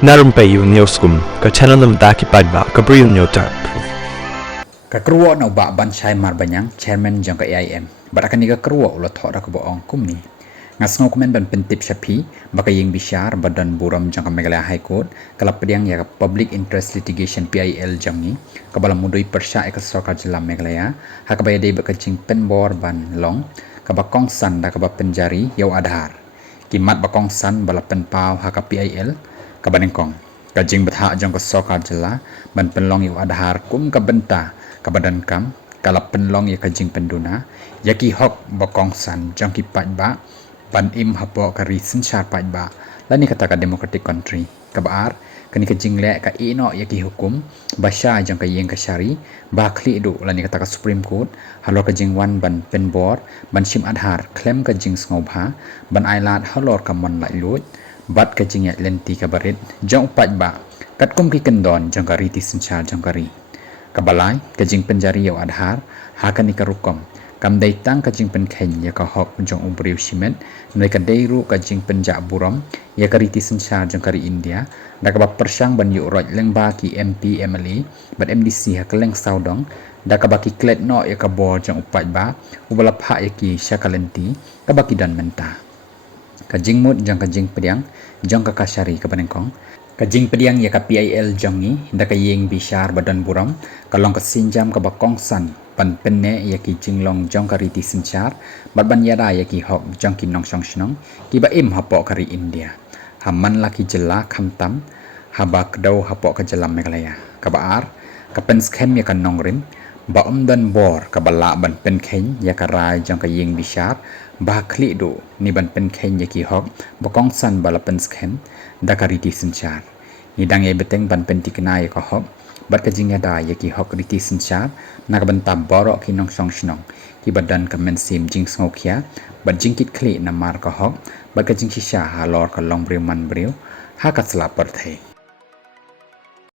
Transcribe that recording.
Narum payu neoskum, ka channel nam daki padba, ka briu neotarp. Kakruwa na uba ban Syai Marbanyang, Chairman jang ka AIM. Barakan ni kakruwa ulat thok ra ka boong kumni. Ngasngo komen ban pentip syapi, baka ying bisyar badan buram jang ka Meghalaya High Court, kalapadiang ya ka Public Interest Litigation PIL jang ni, kabala mudui persya ka Sarkar Jila Meghalaya, hakabaya day baka jing penbor ban long, kabakong san da kabak penjari yaw adhar. Kimat bakong san bala penpau haka PIL, kabanengkong. Kajing betha jang ka Sarkar Jila, ban penlong yaw adhar kum kabenta, kabadan kam, kalap penlong ya kajing penduna, yaki hok bakong san jang ki ba, ban im hapo ka recent syar ba, lani kata ka democratic country, kabaar, kani kajing le ka ino yaki hukum, basya jang ka yeng ka syari, bakli du lani kata ka Supreme Court, halor kajing wan ban penbor, ban sim adhar, klem kajing ngobha, ban ailat halor ka mon lai lut, bat kajing ya lenti ka barit, jang ba, kat kum ki kendon jang ka riti sensyar jang ka ri. Kabalai, kajing penjari yaw adhar, hakan ni karukom. Kam daitang kajing penkhen ya ka hok jong umbriw simet, mereka dairu kajing penjak buram, ya kariti sensar jong kari India, da kabak persyang ban yuk roj leng baki MP MLA, ban MDC ha keleng saudong, da kabaki klet no ya kabor jong upat ba, ubalap hak ya ki syakalenti, kabaki dan mentah. Kajing mut jong kajing pediang, jong kakasyari kabanengkong, kajing pediang ya ka PIL jongi da ka yeng bisyar badan buram kalong ka sinjam ka bakong san pan penne ya ki jinglong jong ka riti senchar bat ban yada ya ki hok jong ki nong song snong ki ba im hapo kari India haman laki jela khamtam habak dau hapo ka jela Meghalaya ka baar ka pen schem ya ka nongrin ba dan bor ka bala ban pen khen ya ka rai jong ka yeng bisyar ba khli do ni ban pen khen ya ki hok bakong san bala pen schem da ka riti senchar hidang ye beteng ban penti kena ye ka hok bat ka jingya da ye ki hok riti senchar na ka banta borok ki nong song snong ki badan ka men sim jing sngokya bat jingkit kli na mar ka hok bat ka jing shisha halor ka long brew man brew ha ka slap par the